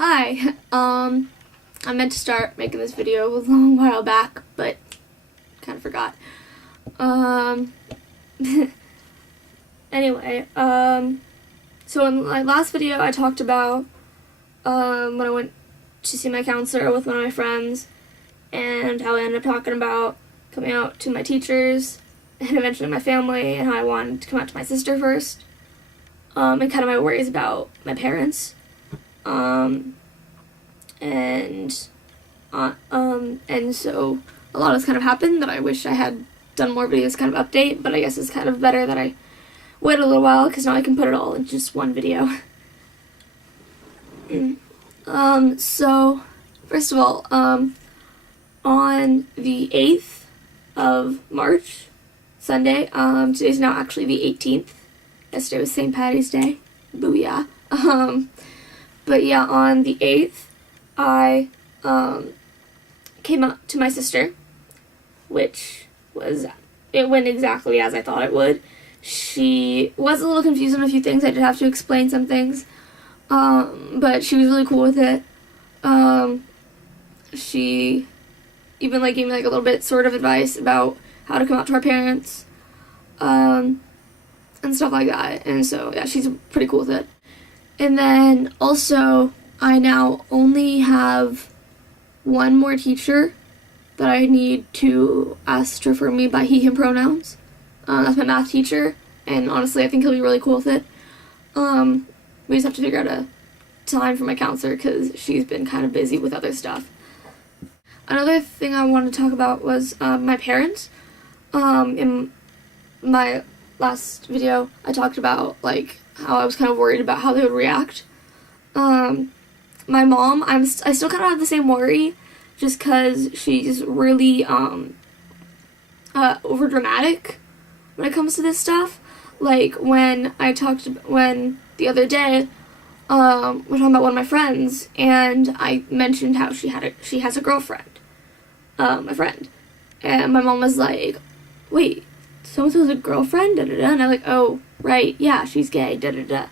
Hi, I meant to start making this video a long while back, but kind of forgot. Anyway, so in my last video I talked about, when I went to see my counselor with one of my friends, and how I ended up talking about coming out to my teachers, and eventually my family, and how I wanted to come out to my sister first, and kind of my worries about my parents. And so a lot has kind of happened that I wish I had done more videos kind of update, but I guess it's kind of better that I wait a little while because now I can put it all in just one video. So first of all, on the 8th of March, Sunday, today's now actually the 18th. Yesterday was St. Patty's Day. Booyah. But yeah, on the 8th, I came out to my sister, it went exactly as I thought it would. She was a little confused on a few things. I did have to explain some things, but she was really cool with it. She even gave me a little bit sort of advice about how to come out to our parents, and stuff like that. And so yeah, she's pretty cool with it. And then also, I now only have one more teacher that I need to ask to refer me by he, him pronouns. That's my math teacher, and honestly, I think he'll be really cool with it. We just have to figure out a time for my counselor because she's been kind of busy with other stuff. Another thing I wanted to talk about was my parents. In my last video, I talked about how I was kind of worried about how they would react. My mom, I still kind of have the same worry, just because she's really over dramatic when it comes to this stuff. When the other day, we're talking about one of my friends, and I mentioned how she has a girlfriend, my friend, and my mom was like, "Wait, so-and-so has a girlfriend?" Da da da, and I'm like, "Oh, right, yeah, she's gay." Da da da,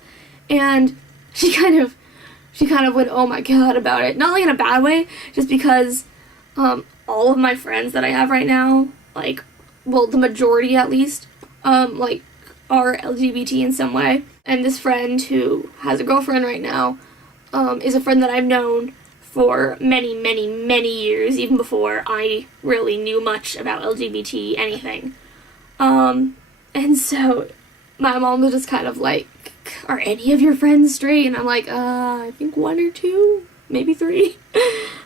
and she kind of went, "Oh my god," about it. Not in a bad way, just because all of my friends that I have right now, the majority at least, are LGBT in some way. And this friend who has a girlfriend right now is a friend that I've known for many, many, many years, even before I really knew much about LGBT anything. And so my mom was just kind of like, "Are any of your friends straight?" And I'm like, I think one or two, maybe three.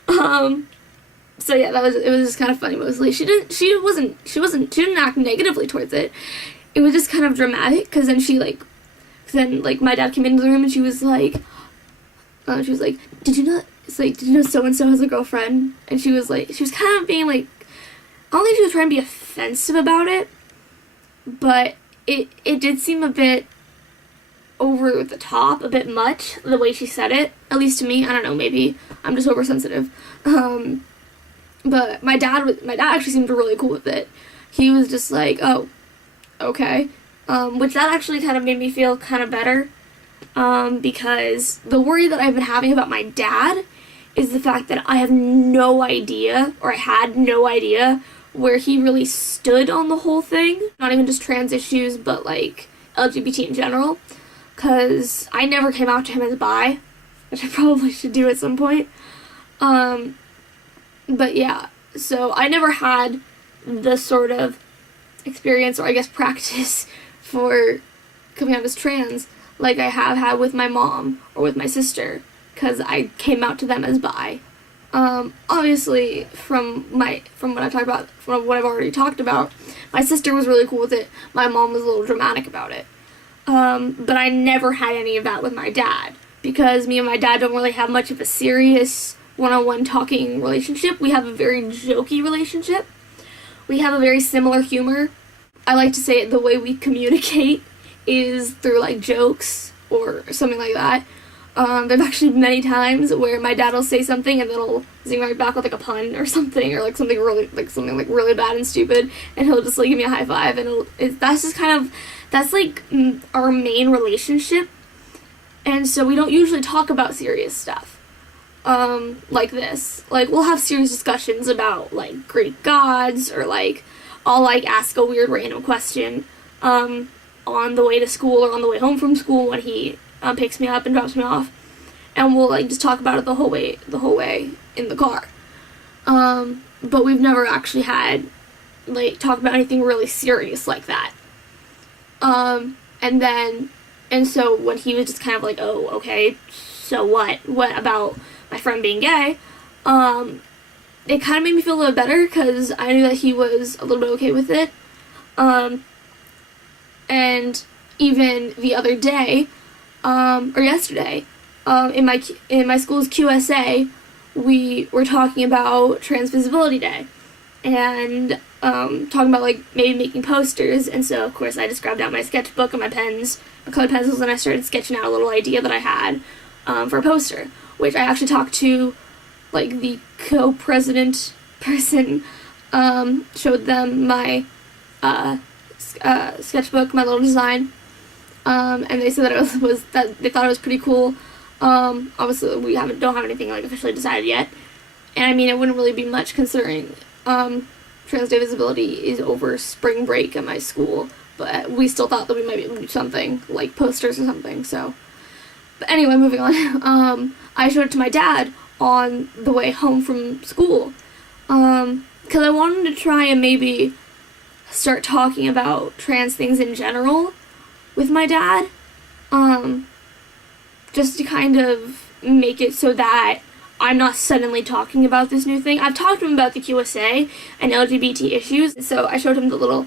So yeah, it was just kind of funny mostly. She didn't act negatively towards it. It was just kind of dramatic, because then my dad came into the room and she was like, did you know so-and-so has a girlfriend? And she was kind of being I don't think she was trying to be offensive about it, but it did seem a bit over the top, a bit much, the way she said it, at least to me. I don't know, maybe I'm just oversensitive. But my dad actually seemed really cool with it. He was just like, "Oh, okay," which that actually kind of made me feel kind of better, because the worry that I've been having about my dad is the fact that I had no idea where he really stood on the whole thing, not even just trans issues, but LGBT in general, because I never came out to him as bi, which I probably should do at some point. But yeah, so I never had the sort of experience, or I guess practice, for coming out as trans like I have had with my mom or with my sister, because I came out to them as bi. Obviously, from what I've already talked about, my sister was really cool with it. My mom was a little dramatic about it. But I never had any of that with my dad, because me and my dad don't really have much of a serious one-on-one talking relationship. We have a very jokey relationship. We have a very similar humor. I like to say the way we communicate is through jokes or something like that. There's actually many times where my dad will say something and then he'll zing right back with a pun or something, or something really bad and stupid, and he'll just give me a high five, and that's our main relationship. And so we don't usually talk about serious stuff. like this. Like, we'll have serious discussions about, like, Greek gods, or, like, I'll, like, ask a weird random question, on the way to school or on the way home from school when he, picks me up and drops me off. And we'll, like, just talk about it the whole way in the car. But we've never actually had, like, talk about anything really serious like that. And so when he was just kind of like, oh, okay, so what? What about my friend being gay? It kind of made me feel a little better, because I knew that he was a little bit okay with it. And even the other day, or yesterday, in my school's QSA, we were talking about Trans Visibility Day, and talking about, like, maybe making posters. And so, of course, I just grabbed out my sketchbook and my pens, my colored pencils, and I started sketching out a little idea that I had for a poster, which I actually talked to, like, the co-president person, showed them my sketchbook, my little design, and they said that it was that they thought it was pretty cool. Obviously, we don't have anything, like, officially decided yet, and I mean, it wouldn't really be much, considering Trans Day Visibility is over spring break at my school, but we still thought that we might be able to do something, like posters or something. So, but anyway, moving on. I showed it to my dad on the way home from school, because I wanted to try and maybe start talking about trans things in general with my dad, just to kind of make it so that I'm not suddenly talking about this new thing. I've talked to him about the QSA and LGBT issues, so I showed him the little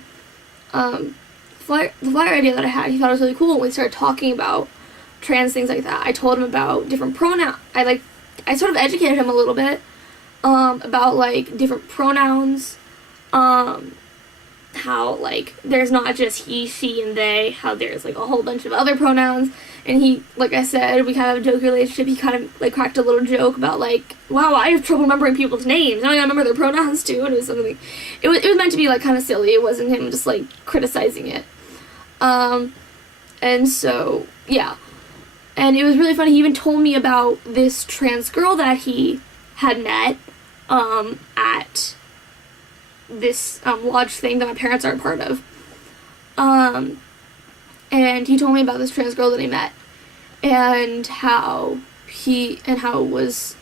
flyer idea that I had. He thought it was really cool when we started talking about trans things like that. I told him about different pronouns. I sort of educated him a little bit about, like, different pronouns, how, like, there's not just he, she, and they, how there's, like, a whole bunch of other pronouns. And he, like I said, we kind of have a joke relationship. He kind of, like, cracked a little joke about, like, wow, I have trouble remembering people's names. Now I gotta remember their pronouns, too. And it was something, it was meant to be, like, kind of silly. It wasn't him just, like, criticizing it. And so, yeah. And it was really funny. He even told me about this trans girl that he had met, at this, lodge thing that my parents are a part of. And he told me about this trans girl that he met, and how it was,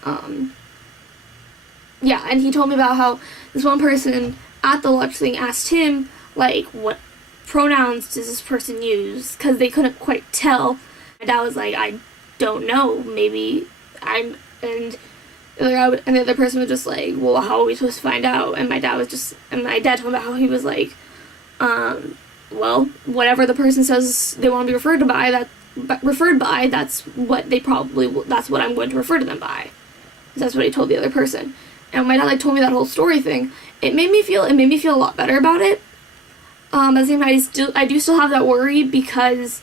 yeah, and he told me about how this one person at the lodge thing asked him, like, what pronouns does this person use, because they couldn't quite tell. My dad was like, I don't know, maybe and the other person was just like, well, how are we supposed to find out? And my dad told me about how he was like, well, whatever the person says they want to be referred by, that's what I'm going to refer to them by. That's what he told the other person. And my dad, like, told me that whole story thing. It made me feel a lot better about it. At the same time, I do still have that worry, because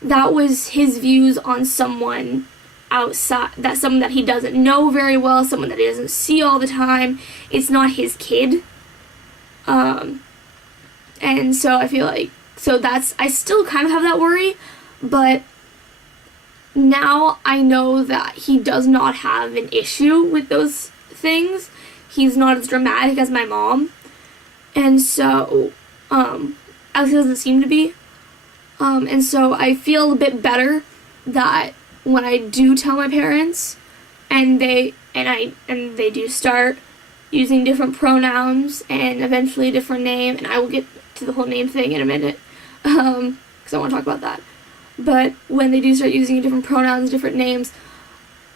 that was his views on someone outside, someone that he doesn't know very well, someone that he doesn't see all the time. It's not his kid. And so I feel like, I still kind of have that worry, but now I know that he does not have an issue with those things. He's not as dramatic as my mom. And so, at least he doesn't seem to be. And so I feel a bit better that when I do tell my parents, and they do start using different pronouns and eventually a different name, and I will get to the whole name thing in a minute, because I want to talk about that. But when they do start using different pronouns, different names,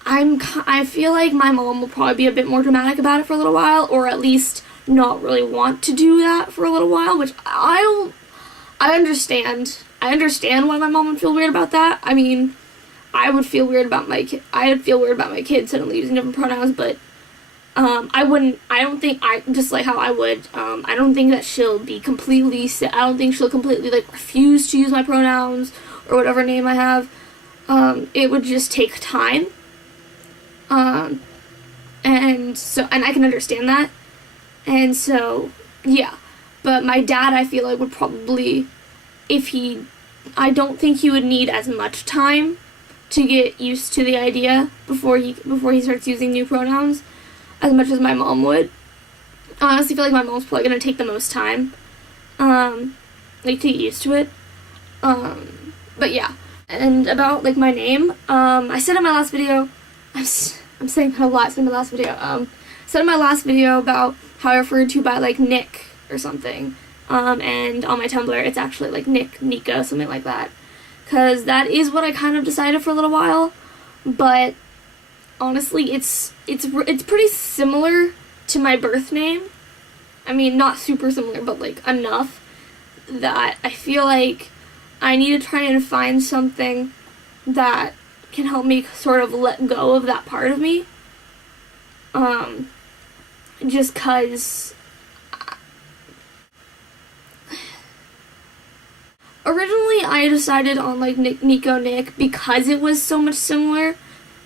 I feel like my mom will probably be a bit more dramatic about it for a little while, or at least not really want to do that for a little while, which I understand. I understand why my mom would feel weird about that. I mean, I would feel weird about my kid. I'd feel weird about my kids suddenly using different pronouns, but I don't think how I would, I don't think that she'll be completely, I don't think she'll completely, like, refuse to use my pronouns, or whatever name I have. It would just take time. And I can understand that. And so, yeah. But my dad, I feel like, would probably, I don't think he would need as much time to get used to the idea before he starts using new pronouns as much as my mom would. I honestly feel like my mom's probably gonna take the most time, like, to get used to it. But yeah. And about, like, my name, I said in my last video, I'm saying a lot in my last video, said in my last video about how I referred to by, like, Nick or something, and on my Tumblr, it's actually, like, Nick, Nika, something like that, because that is what I kind of decided for a little while, but honestly, it's pretty similar to my birth name. I mean, not super similar, but, like, enough that I feel like I need to try and find something that can help me sort of let go of that part of me. Just 'cause originally I decided on, like, Nico Nick because it was so much similar,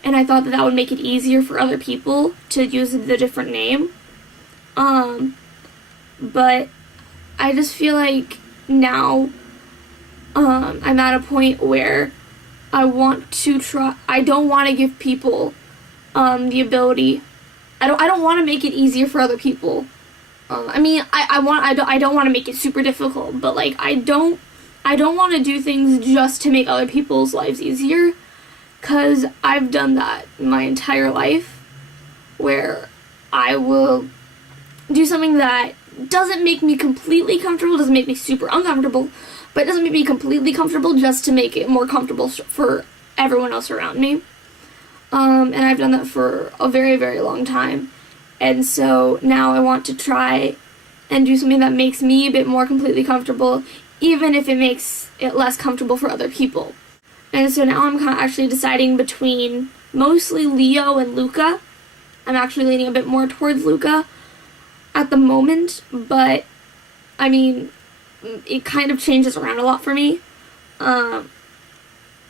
and I thought that would make it easier for other people to use the different name. But I just feel like now I'm at a point where I don't want to give people the ability. I don't want to make it easier for other people. I mean, I don't want to make it super difficult, but, like, I don't want to do things just to make other people's lives easier, because I've done that my entire life, where I will do something that doesn't make me completely comfortable, doesn't make me super uncomfortable, but it doesn't make me completely comfortable just to make it more comfortable for everyone else around me. And I've done that for a very, very long time. And so now I want to try and do something that makes me a bit more completely comfortable, even if it makes it less comfortable for other people. And so now I'm kind of actually deciding between mostly Leo and Luca. I'm actually leaning a bit more towards Luca at the moment, but I mean, it kind of changes around a lot for me.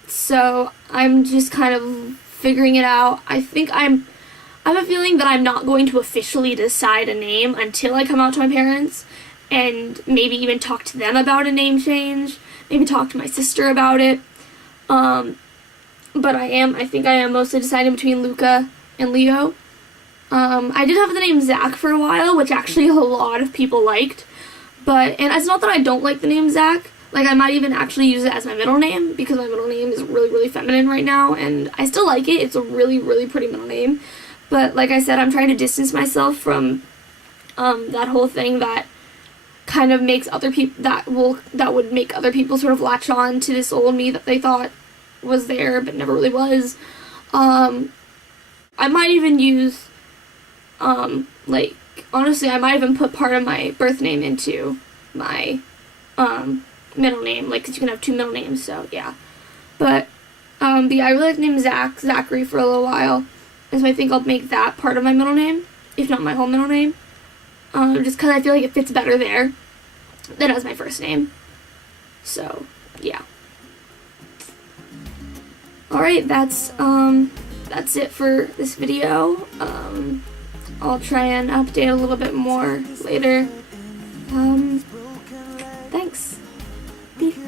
So I'm just kind of figuring it out. I have a feeling that I'm not going to officially decide a name until I come out to my parents and maybe even talk to them about a name change, maybe talk to my sister about it. But I think I am mostly deciding between Luca and Leo. I did have the name Zach for a while, which actually a lot of people liked. And it's not that I don't like the name Zach. Like, I might even actually use it as my middle name, because my middle name is really, really feminine right now, and I still like it. It's a really, really pretty middle name. But like I said, I'm trying to distance myself from that whole thing that kind of makes other people, that would make other people sort of latch on to this old me that they thought was there, but never really was. I might even use, like, honestly, I might even put part of my birth name into my, middle name, like, because you can have two middle names, so, yeah. But I really like the name Zachary for a little while, and so I think I'll make that part of my middle name, if not my whole middle name, just because I feel like it fits better there than as my first name. So, yeah. Alright, that's it for this video. I'll try and update a little bit more later. Thanks. Peace.